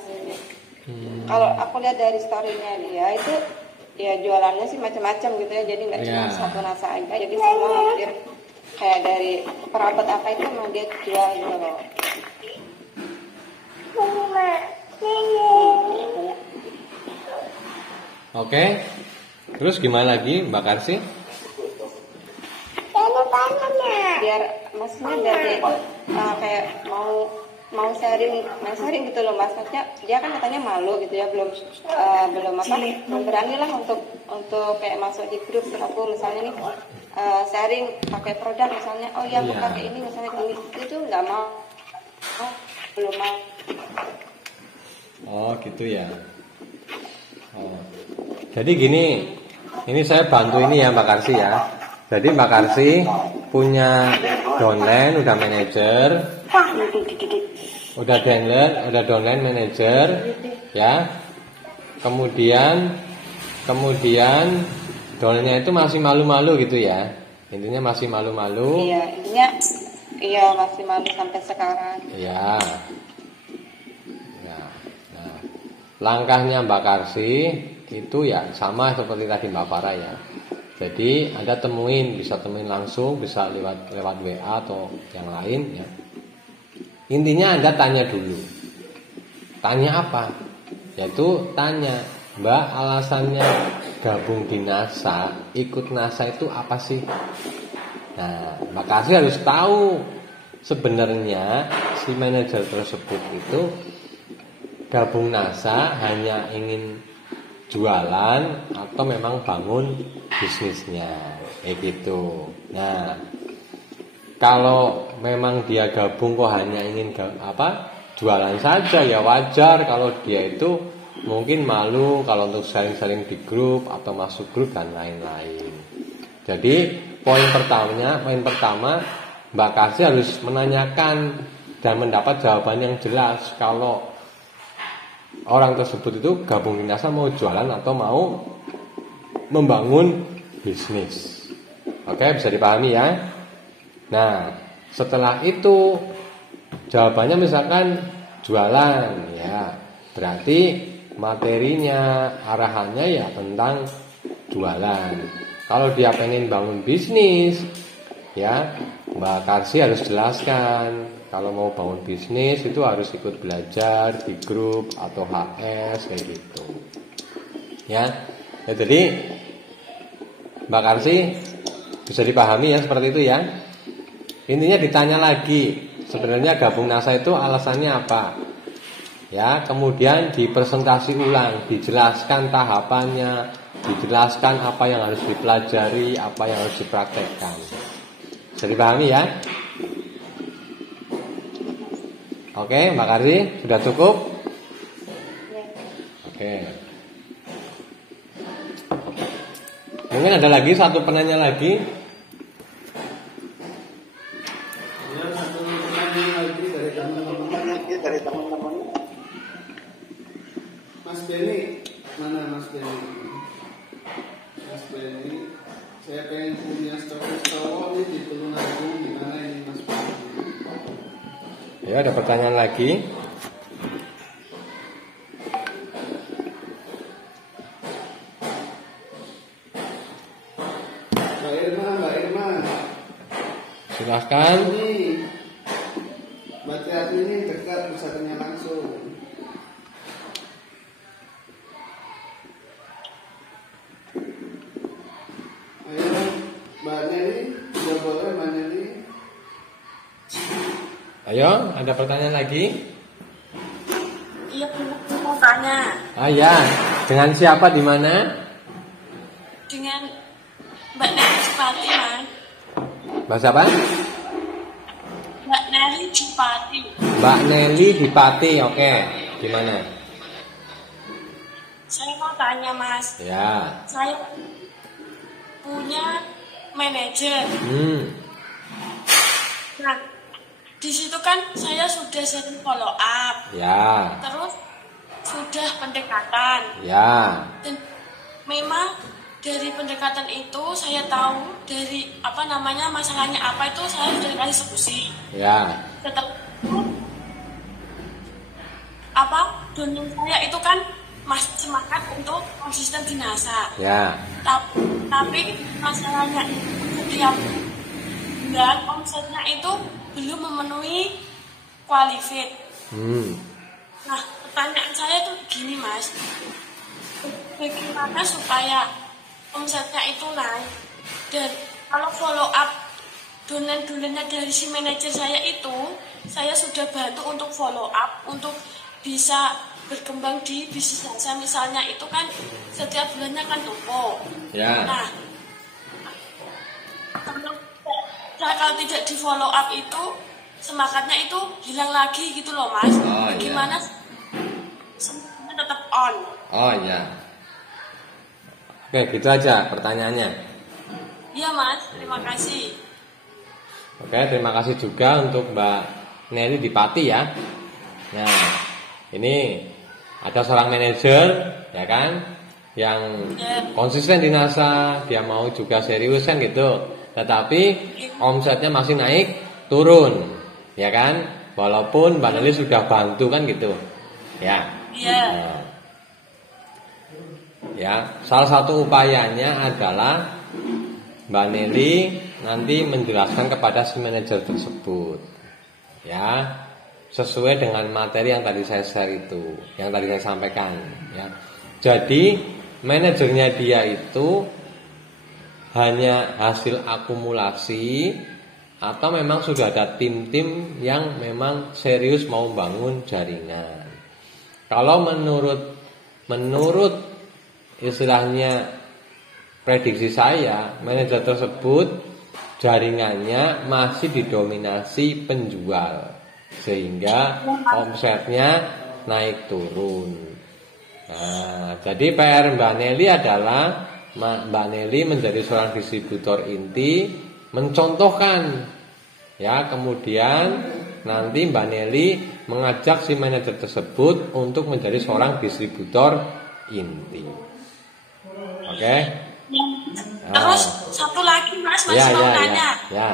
Kalau aku lihat dari storynya dia itu ya jualannya sih macam-macam gitu ya, jadi nggak cuma satu nasa aja, jadi semua hampir kayak dari perabot apa itu mah dia jual gitu loh. Oke. Terus gimana lagi Mbak Karsi? Biar maksudnya dari kayak mau sharing gitu loh Mas. Maksudnya dia kan katanya malu gitu ya, belum berani lah untuk kayak masuk di grup aku misalnya nih sharing pakai produk misalnya, oh ya aku pakai ini misalnya gini, itu nggak mau, belum mau. Oh gitu ya. Oh. Jadi gini, ini saya bantu ini ya Mbak Karsi ya. Jadi Mbak Karsi punya downline, udah manajer, udah downline manajer, ya. Kemudian downline-nya itu masih malu-malu gitu ya. Intinya masih malu-malu. Iya, intinya iya masih malu sampai sekarang. Iya. Nah, langkahnya Mbak Karsi itu ya sama seperti tadi Mbak Farah ya. Jadi Anda bisa temuin langsung, bisa lewat WA atau yang lain ya. Intinya Anda tanya dulu. Tanya apa? Yaitu tanya, Mbak, alasannya gabung di NASA, ikut NASA itu apa sih? Nah, Mbak Karsi harus tahu sebenarnya si manajer tersebut itu gabung NASA hanya ingin jualan atau memang bangun bisnisnya, kayak gitu. Nah, kalau memang dia gabung kok hanya ingin jualan saja ya wajar kalau dia itu mungkin malu kalau untuk sharing-sharing di grup atau masuk grup dan lain-lain. Jadi poin pertama Mbak Karsi harus menanyakan dan mendapat jawaban yang jelas kalau orang tersebut itu gabung di NASA mau jualan atau mau membangun bisnis. Oke, bisa dipahami ya. Nah, setelah itu jawabannya misalkan jualan ya, berarti materinya arahannya ya tentang jualan. Kalau dia pengen bangun bisnis ya, Mbak Karsi harus jelaskan kalau mau bangun bisnis itu harus ikut belajar di grup atau HS kayak gitu ya. Jadi Mbak Karsi bisa dipahami ya seperti itu ya. Intinya ditanya lagi sebenarnya gabung NASA itu alasannya apa ya, kemudian dipresentasi ulang, dijelaskan tahapannya, dijelaskan apa yang harus dipelajari, apa yang harus dipraktekkan. Bisa dipahami ya? Oke, Mbak Karsi, sudah cukup? Oke. Mungkin ada lagi satu penanya lagi. Ya, satu pertanyaan lagi dari teman-teman. Mas Benny, mana Mas Benny? Mas Benny, saya pengen punya stok cowok nih di Tulungagung, gimana ini Mas Benny? Ya, ada pertanyaan lagi. Mbak Irma. Silahkan. Ini baca ini dekat, bisa tanya langsung. Ayo, Mbak Nelly, sudah boleh Mbak Nelly? Ayo, ada pertanyaan lagi? Iya, mau tanya. Ah ya, dengan siapa di mana? Dengan Mbak Neri Cipati, Mas. Mbak siapa? Mbak Neri Cipati. Mbak Nelly di Pati, oke. Gimana? Saya mau tanya, Mas. Ya. Saya punya manajer. Nah, di situ kan saya sudah sering follow up. Ya. Terus sudah pendekatan. Ya. Dan memang dari pendekatan itu saya tahu dari masalahnya apa itu saya sudah kasih solusi. Ya. Setelah itu donatur saya itu kan masih semangat untuk konsisten di NASA. Ya. Tapi masalahnya setiap bulan omsetnya itu belum memenuhi qualified. Nah, pertanyaan saya itu begini, Mas. Bagaimana supaya omsetnya itu naik? Dan kalau follow up donan-donannya dari si manajer saya itu, saya sudah bantu untuk follow up untuk bisa berkembang di bisnis saya. Misalnya itu kan setiap bulannya kan tumpuk. Ya. Nah, kalau tidak di follow up itu semangatnya itu hilang lagi gitu loh, Mas. Oh, Gimana semangatnya tetap on? Oh ya. Oke, gitu aja pertanyaannya. Iya, Mas. Terima kasih. Oke, terima kasih juga untuk Mbak Nelly di Pati ya. Nah, ini ada seorang manajer, ya kan, yang konsisten di NASA, dia mau juga serius kan gitu. Tetapi omsetnya masih naik turun, ya kan? Walaupun Mbak Nelly sudah bantu kan gitu, ya. Iya. Nah, ya, salah satu upayanya adalah Mbak Nelly nanti menjelaskan kepada si manajer tersebut, ya, sesuai dengan materi yang tadi saya share itu, yang tadi saya sampaikan, ya. Jadi manajernya dia itu hanya hasil akumulasi atau memang sudah ada tim-tim yang memang serius mau bangun jaringan. Kalau menurut istilahnya prediksi saya, manajer tersebut jaringannya masih didominasi penjual sehingga omsetnya naik turun. Nah, jadi PR Mbak Nelly adalah Mbak Nelly menjadi seorang distributor inti, mencontohkan, ya, kemudian nanti Mbak Nelly mengajak si manajer tersebut untuk menjadi seorang distributor inti. Oke? Terus satu lagi, Mas, mau tanya. Ya.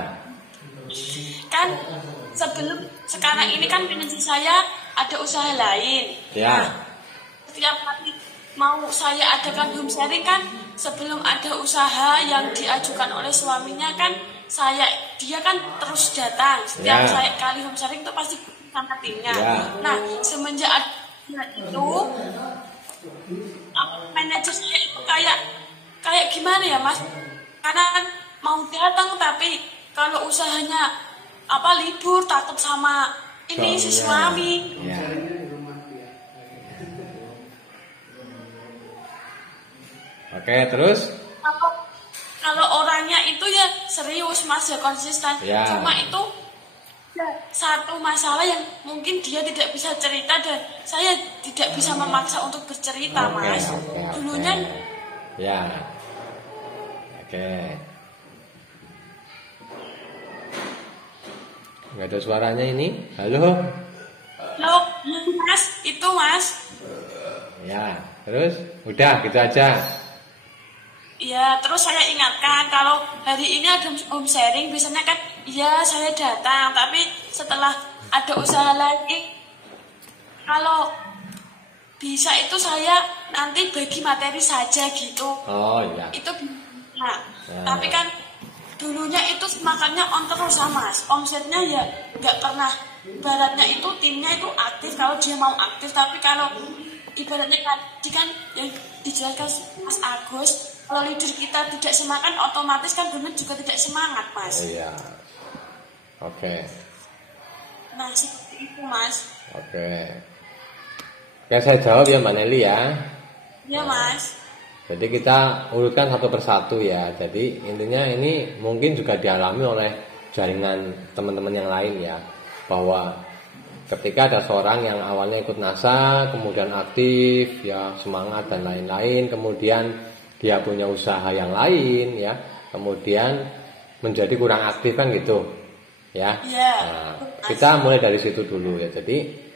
Kan sekarang ini kan manajer saya ada usaha lain. Ya. Nah, setiap kali mau saya adakan home sharing kan, sebelum ada usaha yang diajukan oleh suaminya kan, dia kan terus datang setiap kali home sharing itu pasti sama timnya. Nah, semenjak ada itu manajer saya itu kayak gimana ya, Mas? Karena kan mau datang tapi kalau usahanya libur takut sama ini si suami. Ya. Oke, terus? Kalau orangnya itu ya serius, Mas, ya konsisten. Ya. Cuma itu satu masalah yang mungkin dia tidak bisa cerita dan saya tidak bisa memaksa untuk bercerita, Mas. Dulunya. Ya. Oke. Nggak ada suaranya ini. Halo. Halo, Mas. Itu, Mas. Ya. Terus? Udah, gitu aja. Iya, terus saya ingatkan kalau hari ini ada home sharing, biasanya kan iya saya datang, tapi setelah ada usaha lagi, kalau bisa itu saya nanti bagi materi saja gitu. Oh iya. Itu tapi kan dulunya itu makannya on terus, Mas. Omsetnya ya nggak pernah. Ibaratnya itu timnya itu aktif kalau dia mau aktif, tapi kalau ibaratnya kan yang dijelaskan Mas Agus, kalau leader kita tidak semangat, otomatis kan benar juga tidak semangat, Mas. Iya. Oke. Nah, seperti itu, Mas. Oke. Oke, saya jawab ya Mbak Nelly ya. Ya Mas. Jadi kita urutkan satu persatu ya. Jadi intinya ini mungkin juga dialami oleh jaringan teman-teman yang lain ya, bahwa ketika ada seorang yang awalnya ikut NASA, kemudian aktif ya, semangat dan lain-lain, kemudian dia punya usaha yang lain ya, kemudian menjadi kurang aktif kan gitu ya. Nah, kita mulai dari situ dulu ya. Jadi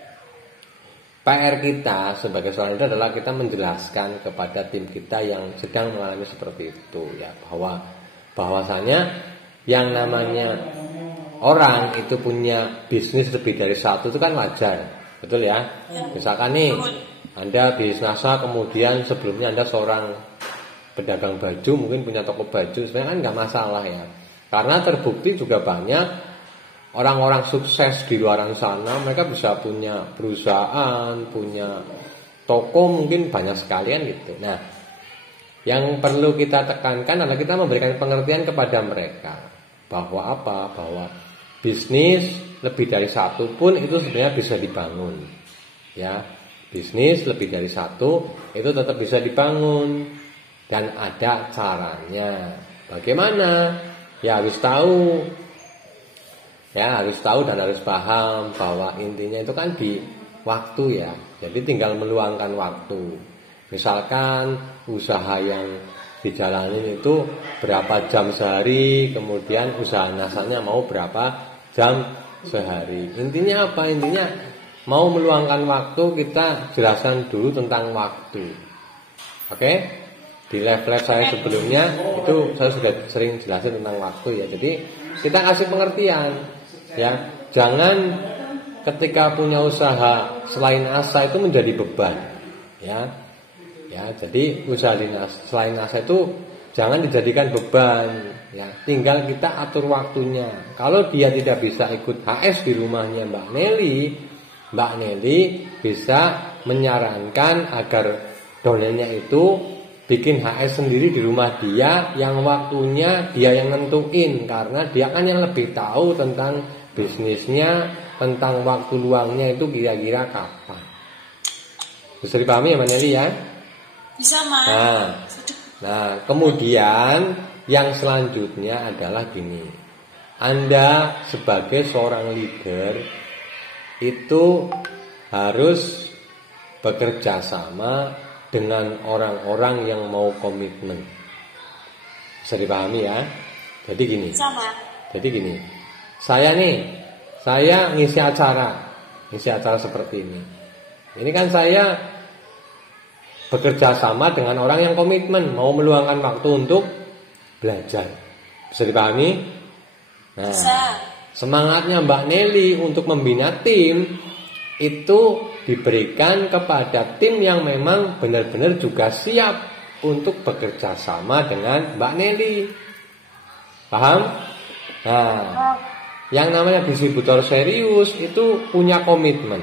PR kita sebagai seorang leader adalah kita menjelaskan kepada tim kita yang sedang mengalami seperti itu ya, bahwasanya yang namanya orang itu punya bisnis lebih dari satu itu kan wajar, betul ya? Misalkan nih Anda bisnis NASA, kemudian sebelumnya Anda seorang pedagang baju, mungkin punya toko baju, sebenarnya kan nggak masalah ya, karena terbukti juga banyak orang-orang sukses di luar sana, mereka bisa punya perusahaan, punya toko, mungkin banyak sekalian gitu. Nah, yang perlu kita tekankan adalah kita memberikan pengertian kepada mereka bahwa apa? Bahwa bisnis lebih dari satu pun itu sebenarnya bisa dibangun. Ya, bisnis lebih dari satu itu tetap bisa dibangun dan ada caranya. Bagaimana? Ya harus tahu. Ya harus tahu dan harus paham bahwa intinya itu kan di waktu ya. Jadi tinggal meluangkan waktu. Misalkan usaha yang dijalani itu berapa jam sehari, kemudian usaha nasanya mau berapa jam sehari. Intinya apa? Intinya mau meluangkan waktu, kita jelaskan dulu tentang waktu. Oke? Di live saya sebelumnya itu saya sudah sering jelasin tentang waktu ya. Jadi kita kasih pengertian. Ya, jangan ketika punya usaha selain asa itu menjadi beban. Ya, jadi usaha selain asa itu jangan dijadikan beban. Ya, tinggal kita atur waktunya. Kalau dia tidak bisa ikut HS di rumahnya Mbak Nelly bisa menyarankan agar donennya itu bikin HS sendiri di rumah dia, yang waktunya dia yang nentuin, karena dia kan yang lebih tahu tentang bisnisnya, tentang waktu luangnya itu kira-kira kapan. Bisa dipahami ya Mbak Nelly ya? Bisa Mas. Nah, kemudian yang selanjutnya adalah gini. Anda sebagai seorang leader itu harus bekerja sama dengan orang-orang yang mau komitmen. Bisa dipahami ya? Jadi gini. Sama. Jadi gini. Saya ngisi acara seperti ini. Ini kan saya bekerja sama dengan orang yang komitmen, mau meluangkan waktu untuk belajar. Bisa dipahami? Nah, bisa. Semangatnya Mbak Nelly untuk membina tim itu diberikan kepada tim yang memang benar-benar juga siap untuk bekerja sama dengan Mbak Nelly. Paham? Nah, yang namanya distributor serius itu punya komitmen.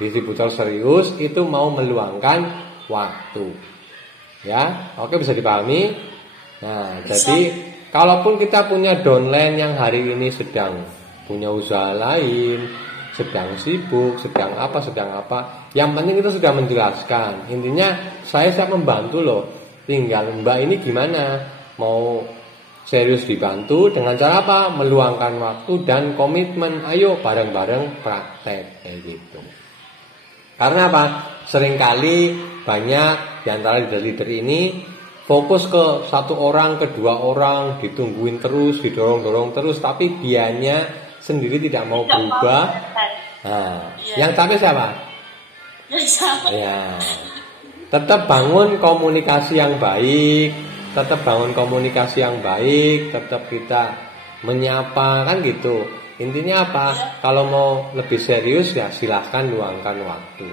Distributor serius itu mau meluangkan waktu. Ya, oke, bisa dipahami? Nah, jadi kalaupun kita punya downline yang hari ini sedang punya usaha lain, sedang sibuk, sedang apa, yang penting itu sudah menjelaskan. Intinya saya siap membantu loh. Tinggal Mbak ini gimana? Mau serius dibantu dengan cara apa? Meluangkan waktu dan komitmen. Ayo bareng-bareng praktek kayak gitu. Karena apa? Seringkali banyak di antara leader-leader ini fokus ke satu orang, kedua orang, ditungguin terus, didorong-dorong terus, tapi dianya sendiri tidak mau berubah. Nah, yang capek siapa? Ya. Tetap bangun komunikasi yang baik. Tetap kita menyapa kan gitu. Intinya apa? Kalau mau lebih serius ya silahkan luangkan waktu.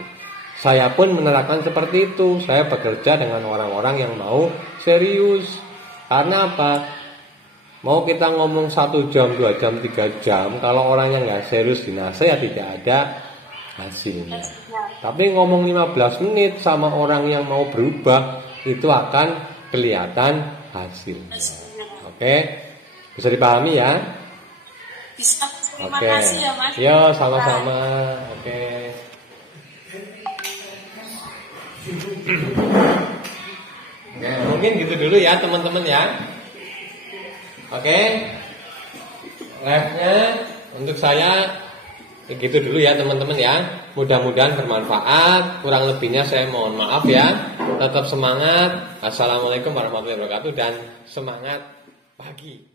Saya pun menerapkan seperti itu. Saya bekerja dengan orang-orang yang mau serius. Karena apa? Mau kita ngomong 1 jam, 2 jam, 3 jam, kalau orangnya nggak serius di NASA ya tidak ada hasilnya. Tapi ngomong 15 menit sama orang yang mau berubah, itu akan kelihatan hasilnya. Oke, bisa dipahami ya? Bisa. Terima kasih ya Mas. Ya, sama-sama. Oke. Oke, mungkin gitu dulu ya teman-teman ya. Oke, live-nya untuk saya gitu dulu ya teman-teman ya. Mudah-mudahan bermanfaat. Kurang lebihnya saya mohon maaf ya. Tetap semangat. Assalamualaikum warahmatullahi wabarakatuh dan semangat pagi.